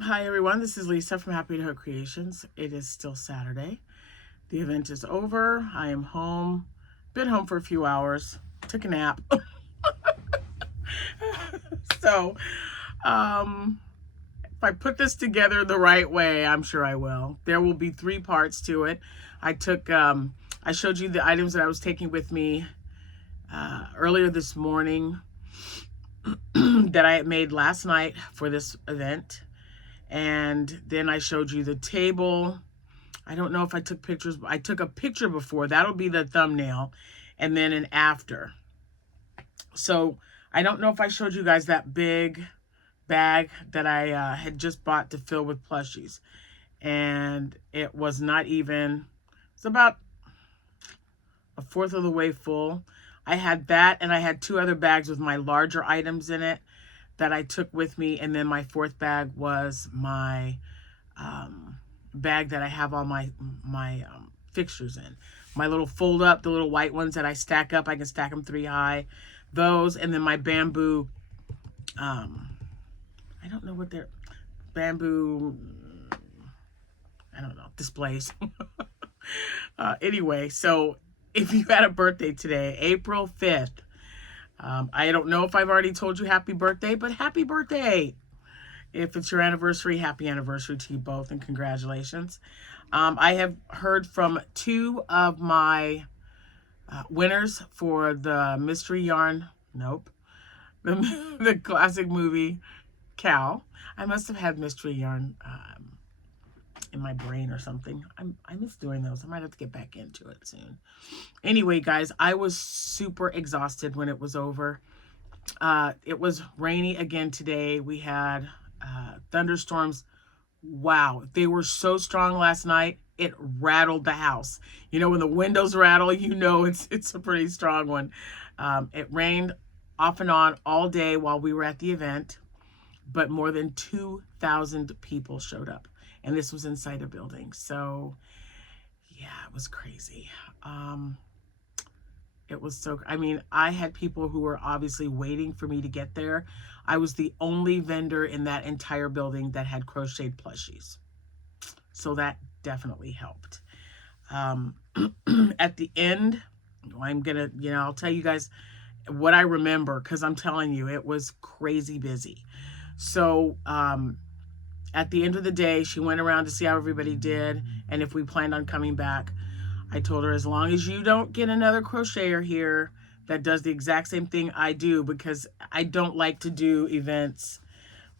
Hi everyone, this is Lisa from Happytohook Creations. It is still Saturday. The event is over. I am home. Been home for a few hours. Took a nap. so, um, if I put this together the right way, I'm sure I will. There will be three parts to it. I showed you the items that I was taking with me earlier this morning that I had made last night for this event. And then I showed you the table. I don't know if I took pictures. I took a picture before. That'll be the thumbnail. And then an after. So I don't know if I showed you guys that big bag that I had just bought to fill with plushies. And it was not even, it's about a fourth of the way full. I had that, and I had two other bags with my larger items in it that I took with me. And then my fourth bag was my bag that I have all my fixtures in. My little fold up, the little white ones that I stack up. I can stack them three high. Those, and then my bamboo, I don't know what they're, bamboo, I don't know, displays. Anyway, so if you had a birthday today, April 5th, I don't know if I've already told you happy birthday, but happy birthday. If it's your anniversary, happy anniversary to you both, and congratulations. I have heard from two of my winners for the mystery yarn. Nope. The classic movie Cow. I must have had mystery yarn in my brain or something. I miss doing those. I might have to get back into it soon. Anyway, guys, I was super exhausted when it was over. It was rainy again today. We had thunderstorms. Wow, they were so strong last night. It rattled the house. You know, when the windows rattle, you know it's a pretty strong one. It rained off and on all day while we were at the event, but more than 2,000 people showed up, and this was inside a building. So yeah, it was crazy. It was so, I mean, I had people who were obviously waiting for me to get there. I was the only vendor in that entire building that had crocheted plushies. So that definitely helped. Um, at the end, I'm going to, I'll tell you guys what I remember, because I'm telling you, it was crazy busy. So at the end of the day, she went around to see how everybody did and if we planned on coming back. I told her, as long as you don't get another crocheter here that does the exact same thing I do, because I don't like to do events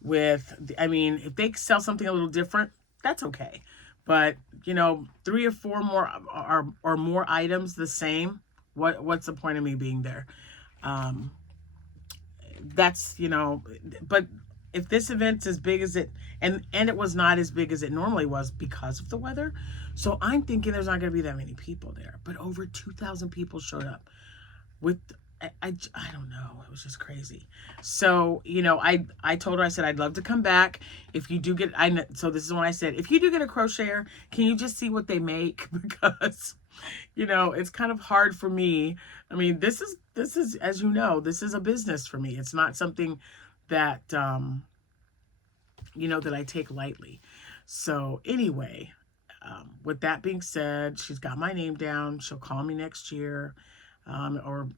with, I mean, if they sell something a little different, that's okay. But, three or four more or more items the same, what's the point of me being there? Um, that's, but if this event's as big as it, and it was not as big as it normally was because of the weather, so I'm thinking there's not going to be that many people there, but over 2,000 people showed up with, I don't know, it was just crazy. So I told her, I said, I'd love to come back if you do get, so this is when I said, if you do get a crocheter, can you just see what they make? Because it's kind of hard for me. I mean, this is, as you know, this is a business for me. It's not something that that I take lightly. So anyway, with that being said, she's got my name down. She'll call me next year. Or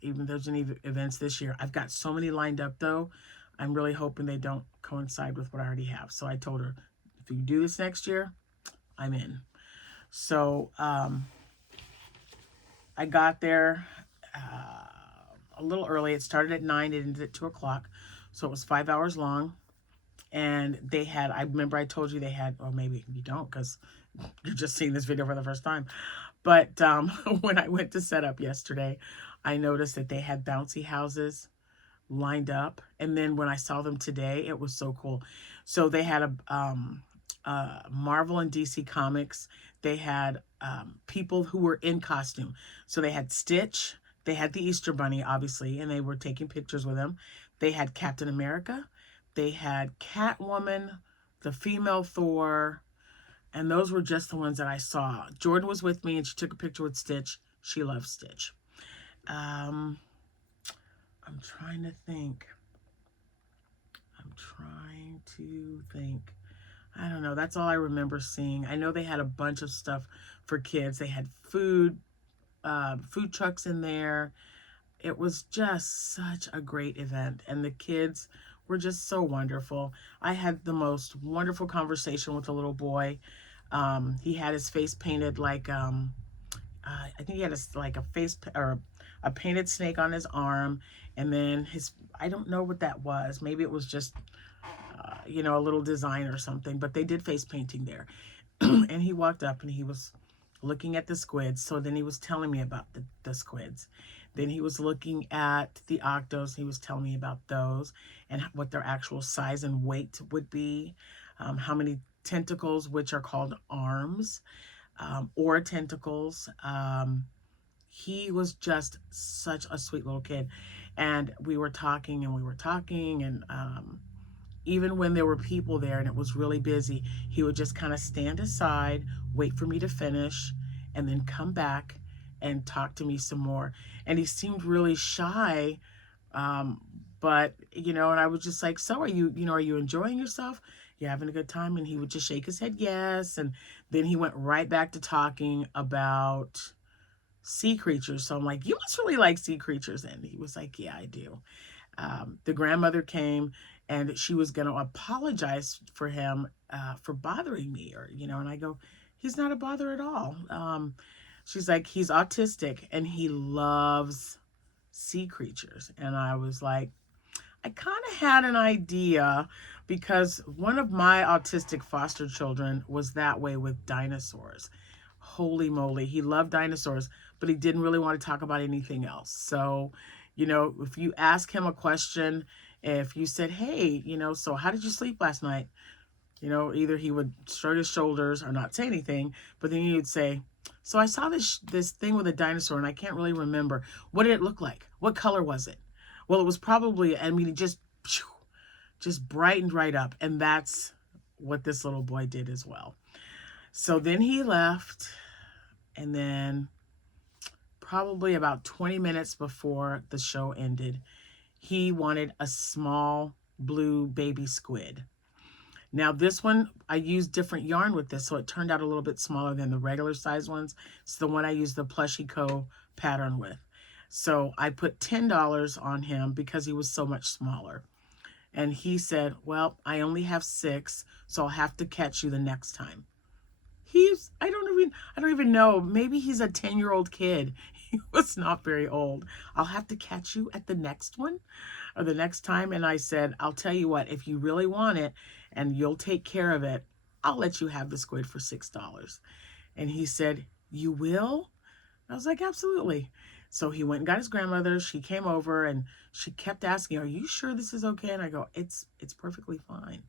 even if there's any events this year. I've got so many lined up though. I'm really hoping they don't coincide with what I already have. So I told her, if you do this next year, I'm in. So I got there a little early. It started at 9, it ended at 2 o'clock. So it was 5 hours long. And they had, I remember I told you they had, or maybe you don't because you're just seeing this video for the first time. But when I went to set up yesterday, I noticed that they had bouncy houses lined up. And then when I saw them today, it was so cool. So they had a Marvel and DC Comics. They had people who were in costume. So they had Stitch. They had the Easter Bunny, obviously, and they were taking pictures with him. They had Captain America. They had Catwoman, the female Thor, and those were just the ones that I saw. Jordan was with me, and she took a picture with Stitch. She loves Stitch. I'm trying to think. I don't know. That's all I remember seeing. I know they had a bunch of stuff for kids. They had food trucks in there. It was just such a great event, and the kids were just so wonderful. I had the most wonderful conversation with a little boy. He had his face painted like I think he had like a or a painted snake on his arm, and then his, I don't know what that was. Maybe it was just a little design or something, but they did face painting there. And he walked up and he was looking at the squids. So then he was telling me about the squids. Then he was looking at the octos. He was telling me about those and what their actual size and weight would be, how many tentacles, which are called arms, or tentacles. He was just such a sweet little kid. And we were talking and we were talking, and even when there were people there and it was really busy, he would just kind of stand aside, wait for me to finish, and then come back and talk to me some more. And he seemed really shy, but and I was just like, so are you enjoying yourself? You having a good time? And he would just shake his head yes. And then he went right back to talking about sea creatures. So I'm like, you must really like sea creatures. And he was like, yeah, I do. The grandmother came and she was going to apologize for him for bothering me, and I go, he's not a bother at all. She's like, he's autistic and he loves sea creatures. And I was like, I kind of had an idea because one of my autistic foster children was that way with dinosaurs. Holy moly, he loved dinosaurs, but he didn't really want to talk about anything else. So, if you ask him a question, if you said, hey, so how did you sleep last night? Either he would shrug his shoulders or not say anything, but then he would say, so I saw this thing with a dinosaur and I can't really remember. What did it look like? What color was it? Well, it was probably, it just brightened right up. And that's what this little boy did as well. So then he left, and then probably about 20 minutes before the show ended, he wanted a small blue baby squid. Now this one, I used different yarn with this, so it turned out a little bit smaller than the regular size ones. It's the one I used the Plushy Co pattern with. So I put $10 on him because he was so much smaller. And he said, well, I only have 6, so I'll have to catch you the next time. I don't even know. Maybe he's a 10-year-old kid. He was not very old. I'll have to catch you at the next one or the next time. And I said, I'll tell you what, if you really want it and you'll take care of it, I'll let you have the squid for $6. And he said, you will? I was like, absolutely. So he went and got his grandmother. She came over and she kept asking, are you sure this is okay? And I go, it's perfectly fine.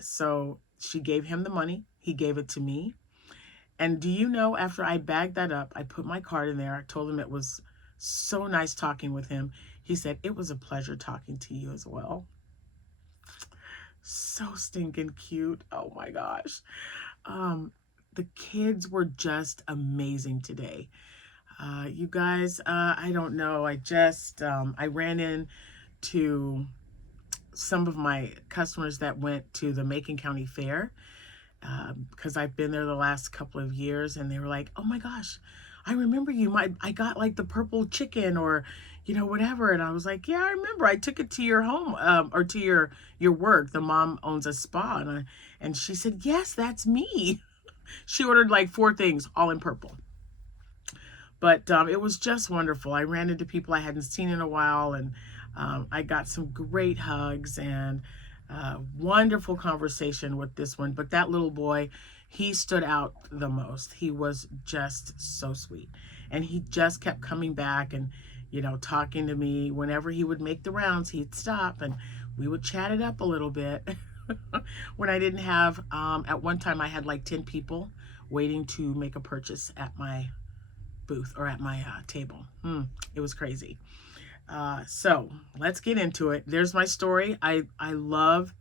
So she gave him the money. He gave it to me. And do you know, after I bagged that up, I put my card in there. I told him it was so nice talking with him. He said, it was a pleasure talking to you as well. So stinking cute. Oh my gosh. The kids were just amazing today. You guys, I don't know. I ran into some of my customers that went to the Macon County Fair because I've been there the last couple of years, and they were like, oh my gosh, I remember you. I got like the purple chicken or, whatever. And I was like, yeah, I remember. I took it to your home or to your work. The mom owns a spa. And she said, yes, that's me. She ordered like 4 things, all in purple. But it was just wonderful. I ran into people I hadn't seen in a while, and I got some great hugs and wonderful conversation with this one. But that little boy, he stood out the most. He was just so sweet. And he just kept coming back and, talking to me. Whenever he would make the rounds, he'd stop and we would chat it up a little bit. When I didn't have, at one time I had like 10 people waiting to make a purchase at my booth or at my table. It was crazy. So let's get into it. There's my story. I love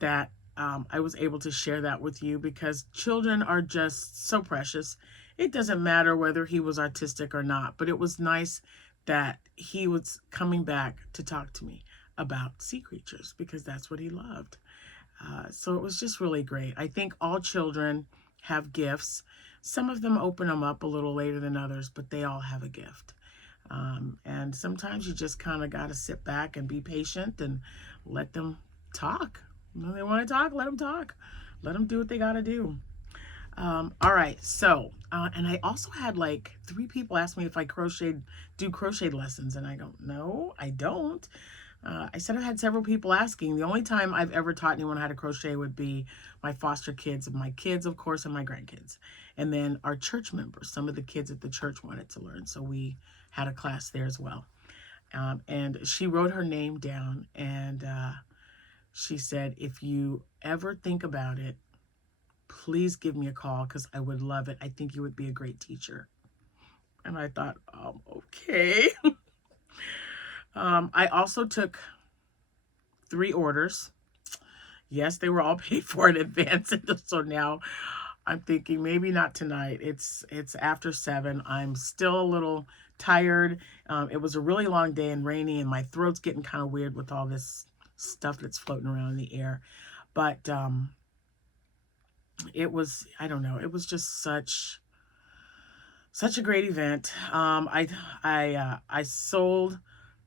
that I was able to share that with you because children are just so precious. It doesn't matter whether he was artistic or not, but it was nice that he was coming back to talk to me about sea creatures because that's what he loved. So it was just really great. I think all children have gifts. Some of them open them up a little later than others, but they all have a gift. And sometimes you just kind of got to sit back and be patient and let them talk. When they want to talk, let them talk. Let them do what they got to do. All right, so, and I also had like 3 people ask me if I do crochet lessons, and I go, no, I don't. I said I had several people asking. The only time I've ever taught anyone how to crochet would be my foster kids, my kids, of course, and my grandkids. And then our church members, some of the kids at the church wanted to learn, so we had a class there as well. And she wrote her name down, and she said, if you ever think about it, please give me a call because I would love it. I think you would be a great teacher. And I thought, okay. I also took 3 orders. Yes, they were all paid for in advance. So now I'm thinking maybe not tonight. It's after 7. I'm still a little tired. It was a really long day and rainy, and my throat's getting kind of weird with all this stuff that's floating around in the air. But it was, I don't know, it was just such a great event. I sold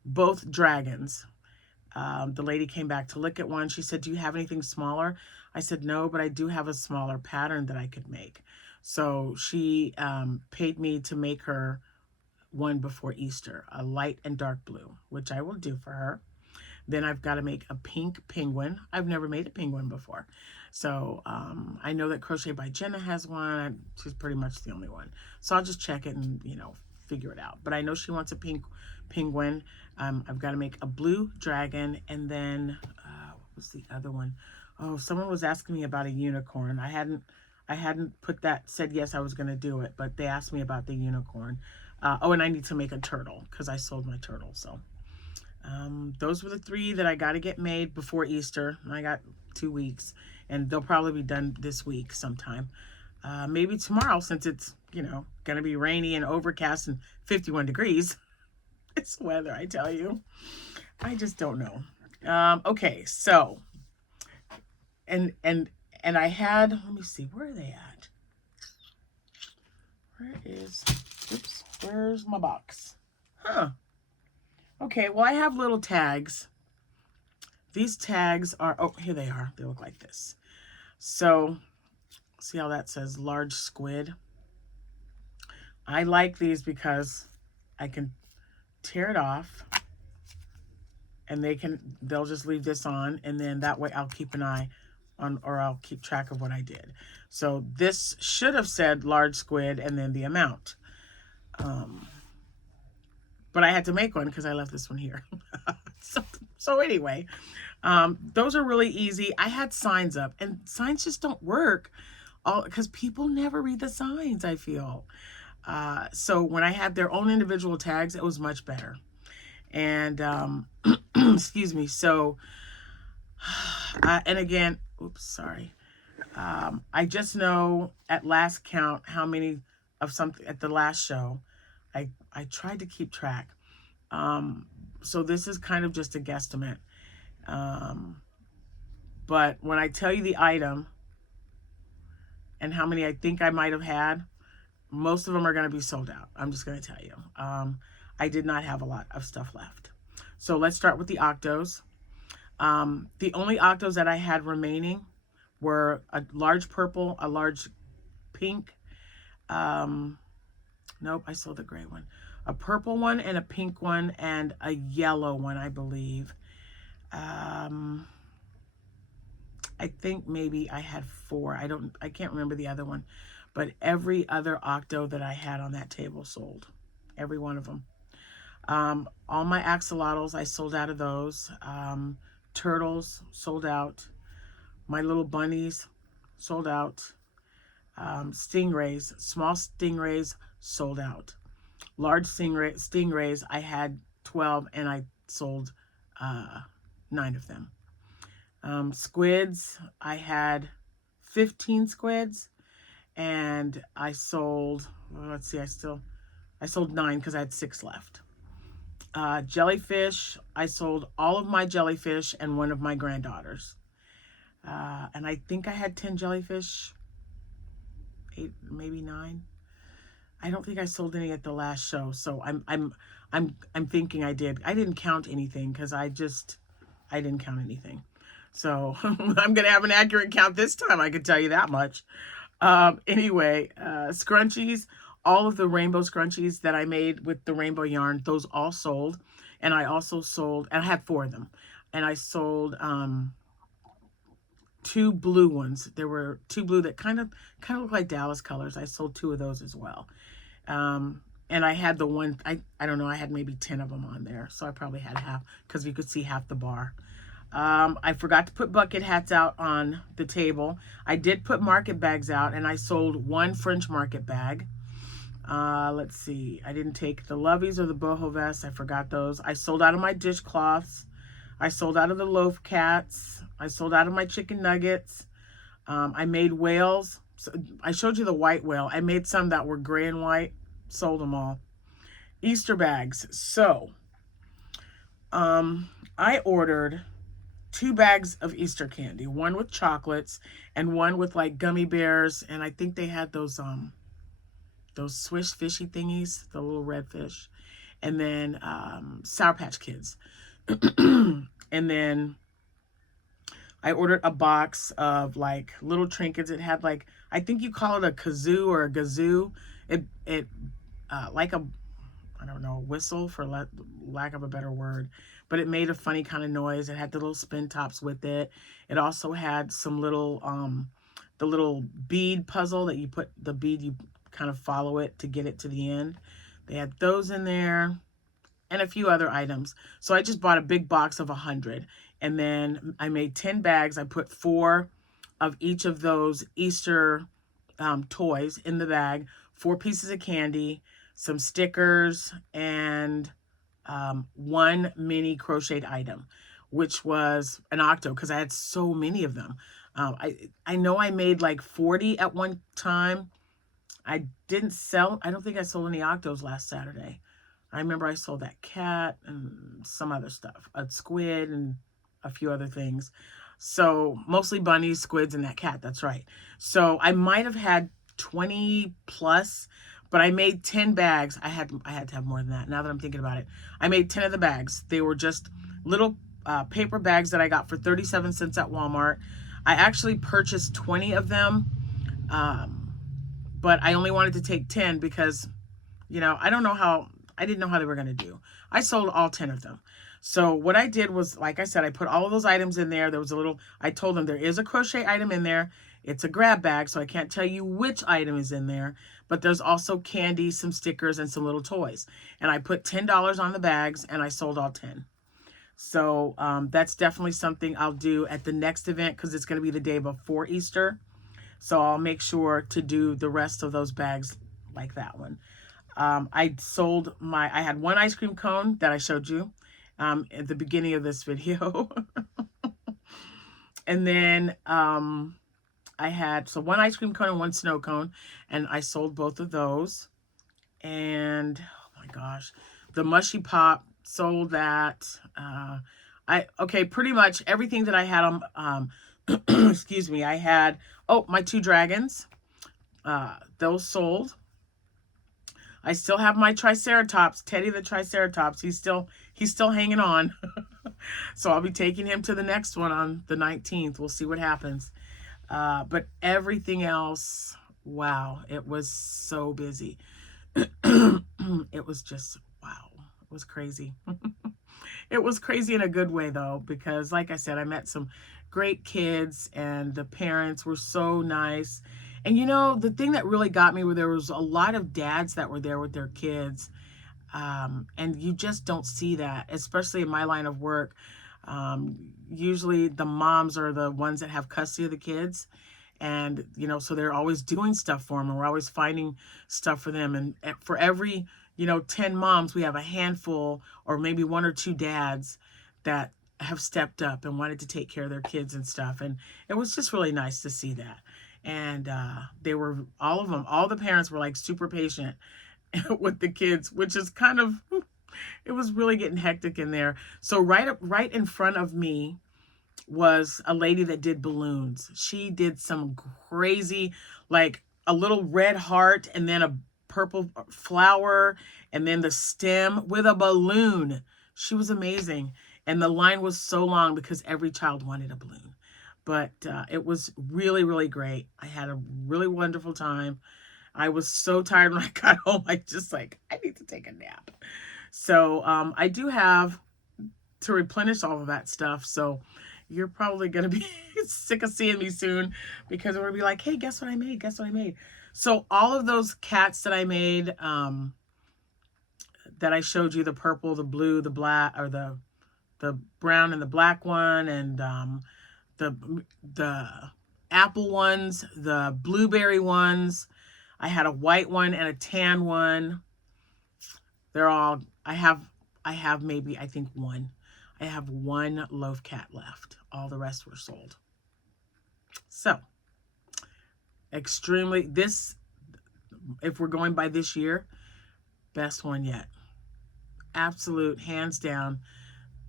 both dragons. The lady came back to look at one. She said, do you have anything smaller? I said, no, but I do have a smaller pattern that I could make. So she paid me to make her one before Easter, a light and dark blue, which I will do for her. Then I've got to make a pink penguin. I've never made a penguin before. So I know that Crochet by Jenna has one. She's pretty much the only one. So I'll just check it and, figure it out. But I know she wants a pink penguin. I've got to make a blue dragon. And then, what was the other one? Oh, someone was asking me about a unicorn. I hadn't said yes, I was going to do it. But they asked me about the unicorn. And I need to make a turtle because I sold my turtle. So those were the 3 that I got to get made before Easter. I got 2 weeks, and they'll probably be done this week sometime. Maybe tomorrow, since it's, going to be rainy and overcast and 51 degrees. It's weather, I tell you. I just don't know. Okay, so, and I had, let me see, where are they at? Where's my box? Huh. Okay, well, I have little tags. These tags are, oh, here they are. They look like this. So, see how that says large squid? I like these because I can tear it off, and they'll just leave this on, and then that way I'll keep an eye on, or I'll keep track of what I did. So this should have said large squid and then the amount. But I had to make one because I left this one here. So anyway, those are really easy. I had signs up, and signs just don't work because people never read the signs, I feel. So when I had their own individual tags, it was much better. And excuse me. So, and again, oops, sorry. I just know at last count how many of something at the last show. I tried to keep track. So this is kind of just a guesstimate. But when I tell you the item and how many I think I might have had, most of them are going to be sold out. I'm just going to tell you. I did not have a lot of stuff left. So let's start with the octos. The only octos that I had remaining were a large purple, a large pink. Nope, I sold the gray one. A purple one and a pink one and a yellow one, I believe. I think maybe I had 4. I can't remember the other one, but every other octo that I had on that table sold. Every one of them. All my axolotls, I sold out of those. Turtles sold out. My little bunnies sold out. Stingrays, small stingrays sold out. Large stingrays, I had 12 and I sold 9 of them. Squids, I had 15 squids and I sold, let's see, I sold 9 because I had 6 left. Jellyfish, I sold all of my jellyfish and one of my granddaughters. And I think I had 10 jellyfish, 8, maybe 9. I don't think I sold any at the last show, so I'm thinking I did. I didn't count anything because I didn't count anything. So I'm gonna have an accurate count this time. I can tell you that much. Anyway, scrunchies, all of the rainbow scrunchies that I made with the rainbow yarn, those all sold. And I also sold, and I had 4 of them. And I sold 2 blue ones. There were 2 blue that kind of look like Dallas colors. I sold 2 of those as well. And I had the one, I don't know, I had maybe 10 of them on there. So I probably had half because you could see half the bar. I forgot to put bucket hats out on the table. I did put market bags out, and I sold 1 French market bag. Let's see. I didn't take the loveys or the boho vests. I forgot those. I sold out of my dishcloths. I sold out of the loaf cats. I sold out of my chicken nuggets. I made whales. So I showed you the white whale. I made some that were gray and white. Sold them all. Easter bags. So, I ordered 2 bags of Easter candy. One with chocolates and one with like gummy bears. And I think they had those Swiss fishy thingies, the little red fish. And then Sour Patch Kids. And then I ordered a box of like little trinkets. It had like, I think you call it a kazoo or a gazoo. It like a, I don't know, whistle for lack of a better word, but it made a funny kind of noise. It had the little spin tops with it. It also had some little, the little bead puzzle that you put the bead, you kind of follow it to get it to the end. They had those in there and a few other items. So I just bought a big box of 100. And then I made 10 bags. I put 4 of each of those Easter toys in the bag, 4 pieces of candy, some stickers, and 1 mini crocheted item, which was an octo because I had so many of them. I know I made like 40 at one time. I didn't sell, I don't think I sold any octos last Saturday. I remember I sold that cat and some other stuff, a squid and a few other things. So mostly bunnies, squids, and that cat. That's right. So I might have had 20 plus, but I made 10 bags. I had to have more than that. Now that I'm thinking about it, I made 10 of the bags. They were just little paper bags that I got for 37 cents at Walmart. I actually purchased 20 of them, but I only wanted to take 10 because, you know, I didn't know how they were going to do. I sold all 10 of them. So what I did was, like I said, I put all of those items in there. There was a little, I told them there is a crochet item in there. It's a grab bag, so I can't tell you which item is in there, but there's also candy, some stickers, and some little toys. And I put $10 on the bags, and I sold all 10. So that's definitely something I'll do at the next event because it's going to be the day before Easter. So I'll make sure to do the rest of those bags like that one. I had 1 ice cream cone that I showed you at the beginning of this video. And then I had 1 ice cream cone and 1 snow cone, and I sold both of those. And oh my gosh, the mushy pop, sold that. Pretty much everything that I had on excuse me, I had my 2 dragons, those sold. I still have my Triceratops, Teddy the Triceratops. He's still hanging on. So I'll be taking him to the next one on the 19th. We'll see what happens. But everything else, wow, it was so busy. It was just, wow, it was crazy. It was crazy in a good way though, because like I said, I met some great kids and the parents were so nice. And you know, the thing that really got me were there was a lot of dads that were there with their kids. And you just don't see that, especially in my line of work. Usually the moms are the ones that have custody of the kids. And, you know, so they're always doing stuff for them and we're always finding stuff for them. And for every, 10 moms, we have a handful or maybe 1 or 2 dads that have stepped up and wanted to take care of their kids and stuff. And it was just really nice to see that. And they were, all the parents were like super patient with the kids, which is kind of, it was really getting hectic in there. So right in front of me was a lady that did balloons. She did some crazy, like a little red heart and then a purple flower and then the stem with a balloon. She was amazing. And the line was so long because every child wanted a balloon. But it was really, really great. I had a really wonderful time. I was so tired when I got home. I just like, I need to take a nap. So I do have to replenish all of that stuff. So you're probably going to be sick of seeing me soon because we're going to be like, hey, guess what I made? Guess what I made? So all of those cats that I made, that I showed you, the purple, the blue, the black, or the brown and the black one, and the apple ones, the blueberry ones. I had a white one and a tan one. They're all, I have maybe, I think one. I have one loaf cat left. All the rest were sold. So, extremely, this, if we're going by this year, best one yet. Absolute, hands down,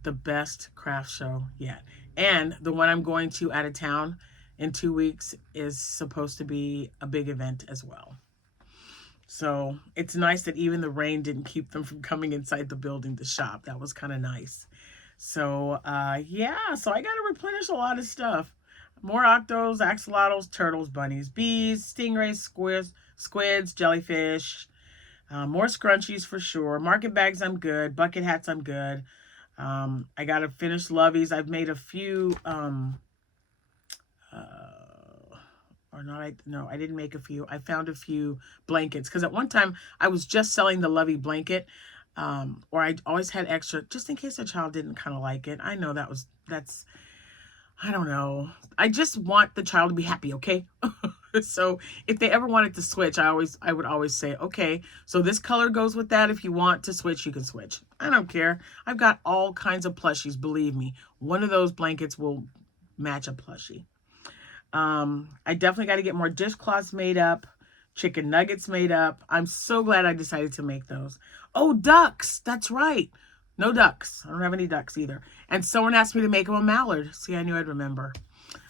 the best craft show yet. And the one I'm going to out of town in 2 weeks is supposed to be a big event as well. So it's nice that even the rain didn't keep them from coming inside the building to shop. That was kind of nice. So yeah, so I got to replenish a lot of stuff. More octos, axolotls, turtles, bunnies, bees, stingrays, squids, jellyfish. More scrunchies for sure. Market bags, I'm good. Bucket hats, I'm good. I got to finish loveys. I've made a few, or not, no, I didn't make a few. I found a few blankets because at one time I was just selling the lovey blanket, or I always had extra just in case a child didn't kind of like it. I know that's, I don't know. I just want the child to be happy, okay? So if they ever wanted to switch, I would always say, okay, so this color goes with that. If you want to switch, you can switch. I don't care. I've got all kinds of plushies, believe me. One of those blankets will match a plushie. I definitely got to get more dishcloths made up, chicken nuggets made up. I'm so glad I decided to make those. Oh, ducks. That's right. No ducks. I don't have any ducks either. And someone asked me to make them a mallard. See, I knew I'd remember.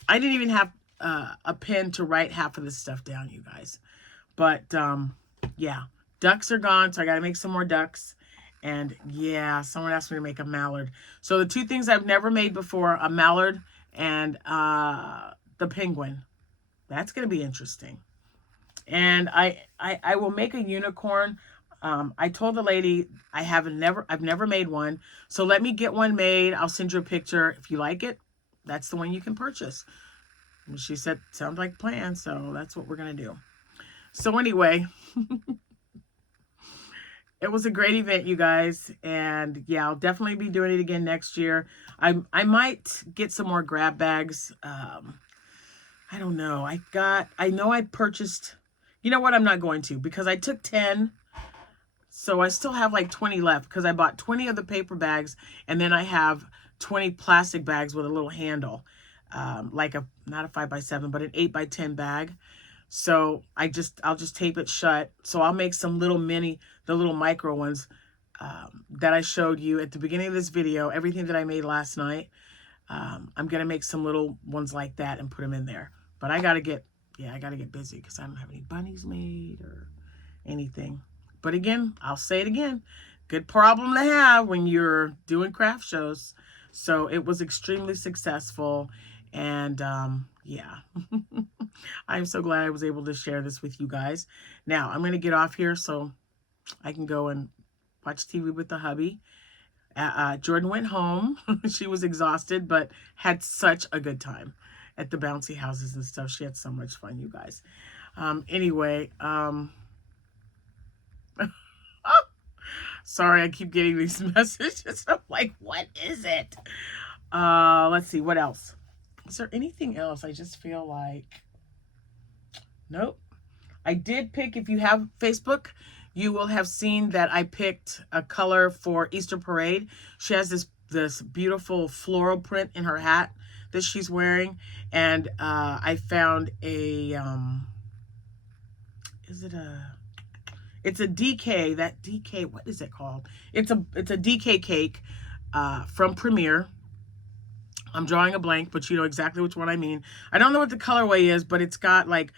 I didn't even have a pen to write half of this stuff down, you guys. But, yeah. Ducks are gone, so I got to make some more ducks. And, yeah, someone asked me to make a mallard. So the two things I've never made before, a mallard and the penguin. That's going to be interesting. And I will make a unicorn. I told the lady I've never made one. So let me get one made. I'll send you a picture. If you like it, that's the one you can purchase. And she said, sounds like a plan. So that's what we're going to do. So anyway, it was a great event, you guys. And yeah, I'll definitely be doing it again next year. I might get some more grab bags. I don't know. I know I purchased, you know what? I'm not going to because I took 10. So I still have like 20 left because I bought 20 of the paper bags and then I have 20 plastic bags with a little handle, like not a 5x7, but an 8x10 bag. So I'll just tape it shut. So I'll make some little the little micro ones that I showed you at the beginning of this video, everything that I made last night. I'm going to make some little ones like that and put them in there. But I got to get busy because I don't have any bunnies made or anything. But again, I'll say it again, good problem to have when you're doing craft shows. So it was extremely successful. And yeah, I'm so glad I was able to share this with you guys. Now, I'm going to get off here so I can go and watch TV with the hubby. Jordan went home. She was exhausted, but had such a good time at the bouncy houses and stuff. She had so much fun, you guys. Anyway, sorry, I keep getting these messages. I'm like, what is it? Let's see, what else? Is there anything else? I just feel like, nope. I did pick, if you have Facebook, you will have seen that I picked a color for Easter Parade. She has this beautiful floral print in her hat that she's wearing. And I found a, it's a DK, that DK, what is it called? It's a DK cake from Premier. I'm drawing a blank, but you know exactly which one I mean. I don't know what the colorway is, but it's got like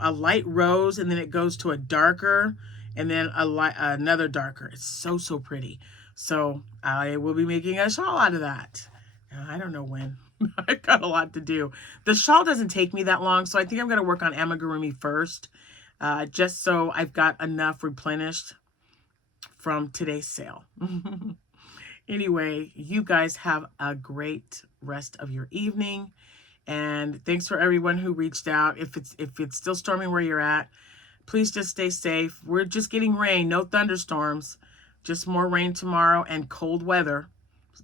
a light rose, and then it goes to a darker, and then another darker. It's so, so pretty. So I will be making a shawl out of that. I don't know when. I've got a lot to do. The shawl doesn't take me that long, so I think I'm going to work on amigurumi first, just so I've got enough replenished from today's sale. Anyway, you guys have a great rest of your evening. And thanks for everyone who reached out. If it's still storming where you're at, please just stay safe. We're just getting rain, no thunderstorms, just more rain tomorrow and cold weather.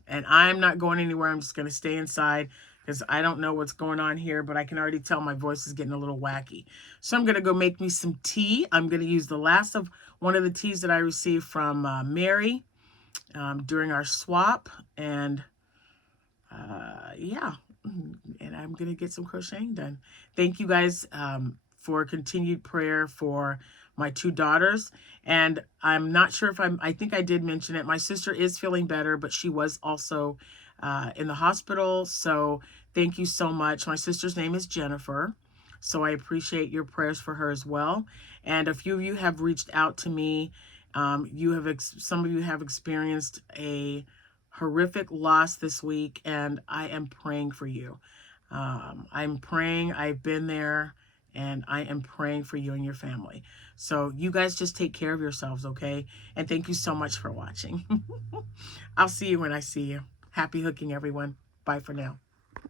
And I'm not going anywhere. I'm just going to stay inside because I don't know what's going on here, but I can already tell my voice is getting a little wacky. So I'm going to go make me some tea. I'm going to use the last of one of the teas that I received from Mary during our swap. And yeah, and I'm going to get some crocheting done. Thank you guys for continued prayer for my two daughters. And I'm not sure if I think I did mention it. My sister is feeling better, but she was also in the hospital. So thank you so much. My sister's name is Jennifer. So I appreciate your prayers for her as well. And a few of you have reached out to me. Some of you have experienced a horrific loss this week, and I am praying for you. I'm praying. I've been there, and I am praying for you and your family. So you guys just take care of yourselves, okay? And thank you so much for watching. I'll see you when I see you. Happy hooking, everyone. Bye for now.